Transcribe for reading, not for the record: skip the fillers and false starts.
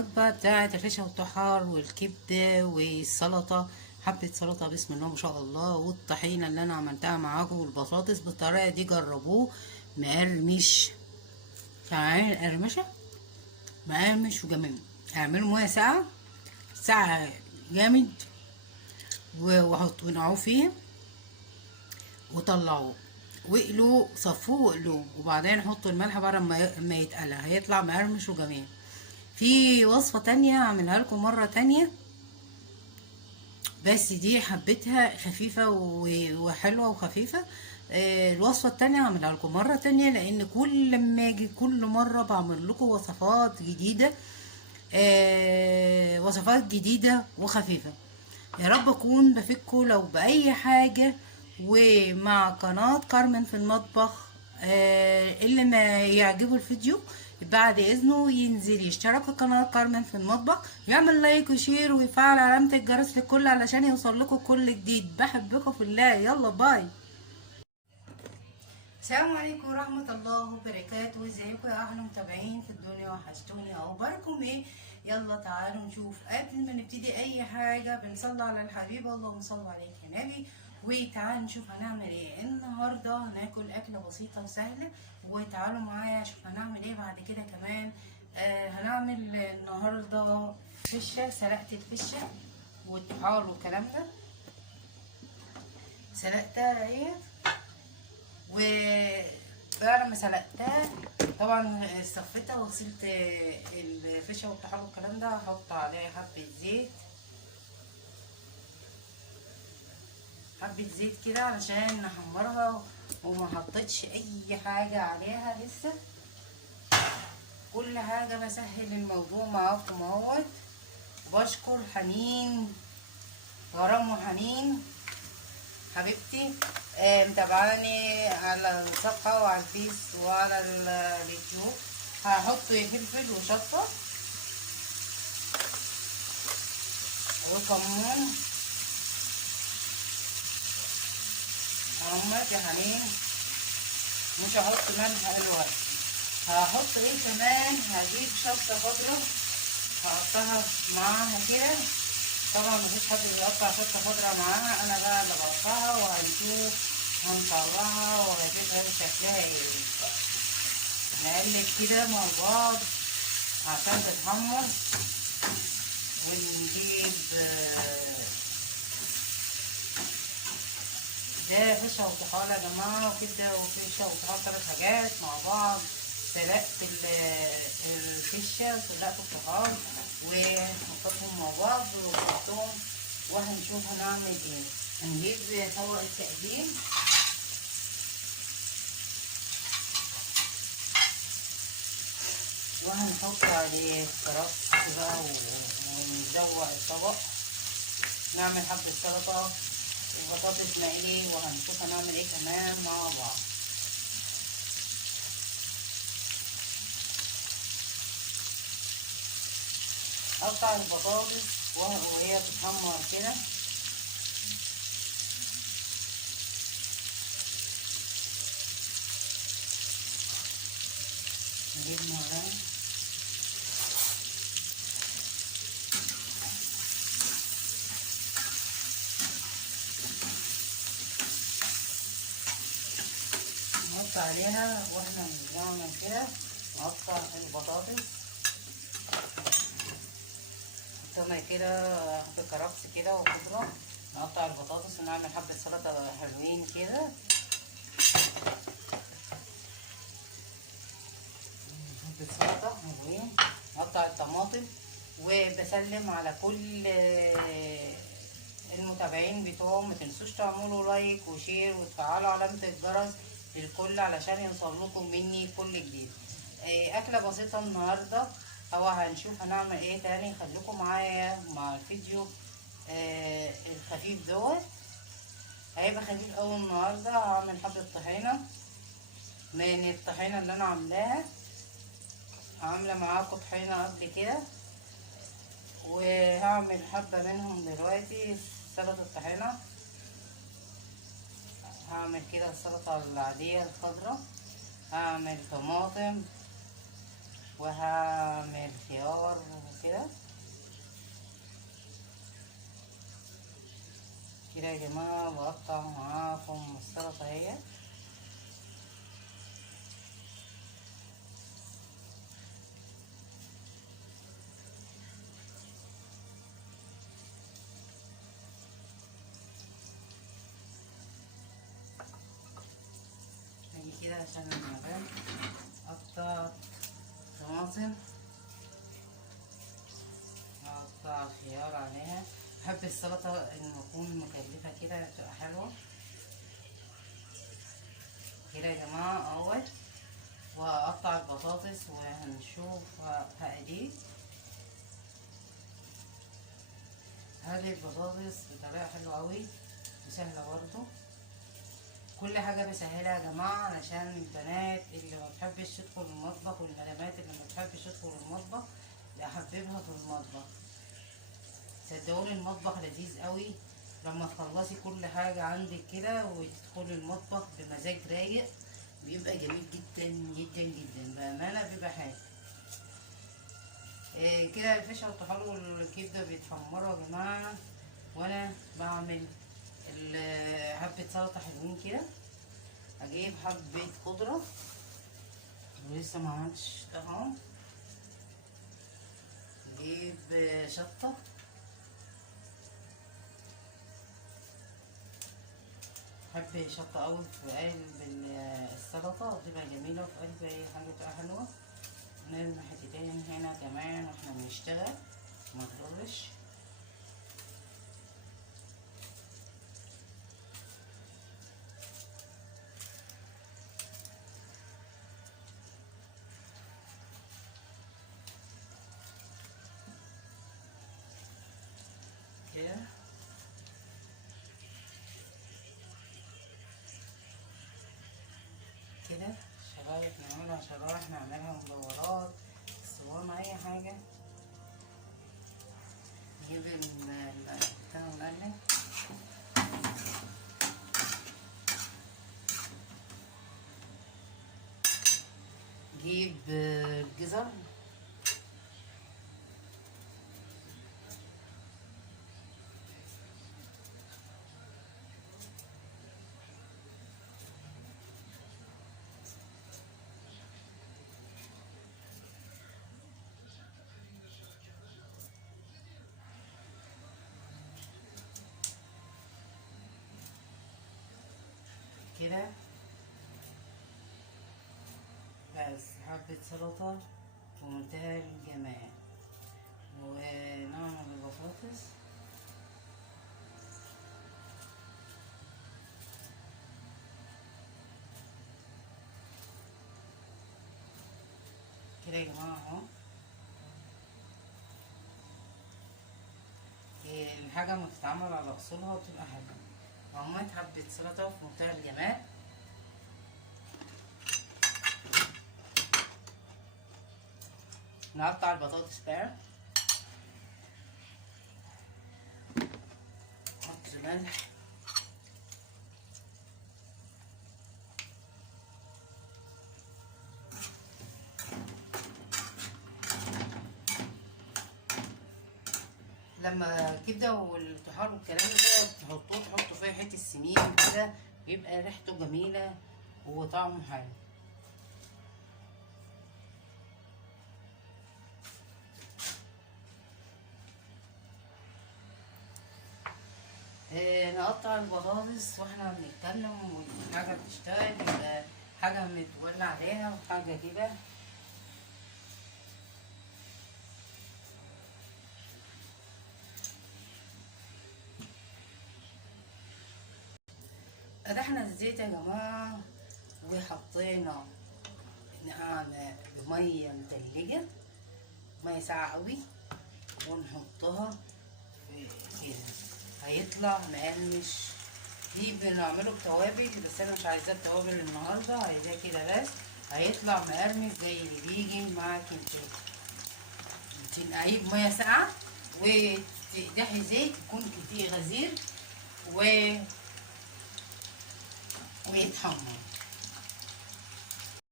الوجبة بتاعة الفشة والطحال والكبدة والسلطة. حبة سلطة بسم الله ما شاء الله، والطحينة اللي انا عملتها معاكم والبطاطس بالطريقة دي جربوه. مقرمش، تعالى قرمشة، مقرمش وجميل. اعملوا موية ساقعة ساقعة جامد، ونقعوه فيه وطلعوه واقلوه، صفوه واقلوه، وبعدين حطوا الملح بعد ما يتقلى هيطلع مقرمش وجميل. في وصفة تانية هعملها لكم مرة تانية، بس دي حبيتها خفيفة وحلوة وخفيفة. الوصفة التانية هعملها لكم مرة تانية، لان كل ما اجي كل مرة بعمل لكم وصفات جديدة، وصفات جديدة وخفيفة. يا رب اكون بفيدكم لو باي حاجة. ومع قناة كارمن في المطبخ، اللي ما يعجبه الفيديو بعد اذنه ينزل يشترك في قناة كارمن في المطبخ، يعمل لايك وشير ويفعل علامة الجرس للكل علشان يوصل لكم كل جديد. بحبكم في الله، يلا باي. السلام عليكم ورحمة الله وبركاته. ازيكم يا احلى متابعين في الدنيا، وحشتوني، اخباركم ايه؟ يلا تعالوا نشوف. قبل ما نبتدي اي حاجة بنصلي على الحبيب، اللهم صل عليك يا نبي. وتعالوا نشوف هنعمل ايه النهاردة. هناكل اكلة بسيطة وسهلة، وتعالوا معايا اشوف هنعمل ايه بعد كده كمان. هنعمل النهاردة فشة، سلقت الفشة والطحال والكلام ده، سلقتها اهي. وبعد ما سلقتها طبعا صفيتها وغسلت الفشه والطحال والكلام ده. هحط عليها حبه زيت كده علشان نحمرها، وما حطيتش اي حاجه عليها لسه. كل حاجه بسهل الموضوع معاكم اهوت. بشكر حنين، غرام وحنين حبيبتي، متابعاني على الصفحة وعلى الفيس وعلى اليوتيوب. هحط فلفل وشطة وكمون. اهمت يا حنين، مش هحط ملح دلوقتي. هحط ايه كمان؟ هجيب شطة خضرا هقطعها معاها كده. طبعا مفيش حد بيقطع شطة خضرا معاها، انا بقى اللي بقطعها. وهنشوف هنطلعها وهتبقى شكلها ايه. نقلب كده مع بعض عشان تتحمر. ونجيب ده فشة وطحال يا جماعة، وكده وفشة وطحال 3 حاجات مع بعض. سلقت الفشة وسلقت الطحال وحطيتهم مع بعض وحطيتهم، وهنشوف هنعمل ايه. هنجيب طبق التقديم وهنحط عليه كرفس بقى ونزوق الطبق. نعمل حبة سلطة وبطاطس مقلي، وهنشوف هنعمل ايه كمان مع بعض. اقطع البطاطس وهي بتتحمر كده. نجيب مرة نحط عليها واحنا بنعمل كده. نقطع البطاطس نحطها كده بكرفس كده وخضرة. نقطع البطاطس ونعمل حبة سلطة حلوين كده. حبة سلطة حلوين. نقطع الطماطم. وبسلم على كل المتابعين بتوعهم. ما تنسوش تعملوا لايك وشير وتفعلوا علامة الجرس للكل علشان يوصل لكم مني كل جديد. اكلة بسيطة النهاردة، او هنشوف هنعمل ايه تاني. خليكم معايا مع الفيديو الخفيف دوت. هيبقى خفيف اوي النهاردة. هعمل حبة طحينة من الطحينة اللي انا عاملاها. عاملة معاكم طحينة قبل كده، وهعمل حبة منهم دلوقتي سلطة الطحينة. هعمل كده السلطة العادية الخضراء. هعمل طماطم وهعمل خيار وكده. كده يا جماعة بقطع معاكم السلطة اهي. هاجي كده عشان المكان اقطع طماطم، اقطع خيار عليها. بحب السلطة ان تكون مكلفة كده تبقى حلوة كده يا جماعة اهوت. واقطع البطاطس وهنشوف هقليه. هقلي البطاطس بطريقة حلوة اوي وسهلة برضو. كل حاجة بسهلها يا جماعة علشان البنات اللي ما بتحبش تدخل المطبخ والمدامات اللي ما بتحبش تدخل المطبخ احببها في المطبخ. صدقوني المطبخ لذيذ قوي لما تخلصي كل حاجة عندك كده وتدخلي المطبخ بمزاج رايق، بيبقى جميل جدا جدا جدا بأمانة، بيبقى حلو. كده الفشة والطحال والكبدة بيتحمروا يا جماعة، وانا بعمل حبة سلطة حلوين كده. اجيب حبة خضرة ولسه ما عملتش طعام. اجيب شطة، بحب شطة قوي في قلب السلطة، بتبقى جميلة في قلب اي حاجة بتبقى حلوة. نرمي حتتين هنا كمان واحنا بنشتغل ما تضرش. كده كده شرايح، نعملها شرايح، نعملها مدورات، اسوان، اي حاجة. نجيب بتاع المقلب، نجيب الجزر، كده بس حبة سلطة ومنتهى الجمال. ونعمل البطاطس كده يا جماعة اهو. الحاجة لما تتعمل على أصولها بتبقى حلوة. عملت حبة سلطة في منتهى الجمال. نقطع البطاطس بقى، نحط ملح، لما الكبده والطحال والكلام ده تحطوا فيه حته سمين كده بيبقى ريحته جميله وطعمه حلو. نقطع البطاطس واحنا بنتكلم والحاجه بتشتغل، يبقى حاجه متولع عليها وحاجه كده. فتحنا الزيت يا جماعه وحطينا نعناع بميه متلجه، ميه ساقعه قوي، ونحطها في كده هيطلع مقرمش. دي بنعمله بتوابل بس انا مش عايزاه بتوابل النهارده، عايزاه كده بس هيطلع مقرمش زي اللي بيجي مع كنتاكي. تنقعيه بميه ساقعه وتقدحي زيت يكون كتير غزير ويتحمر.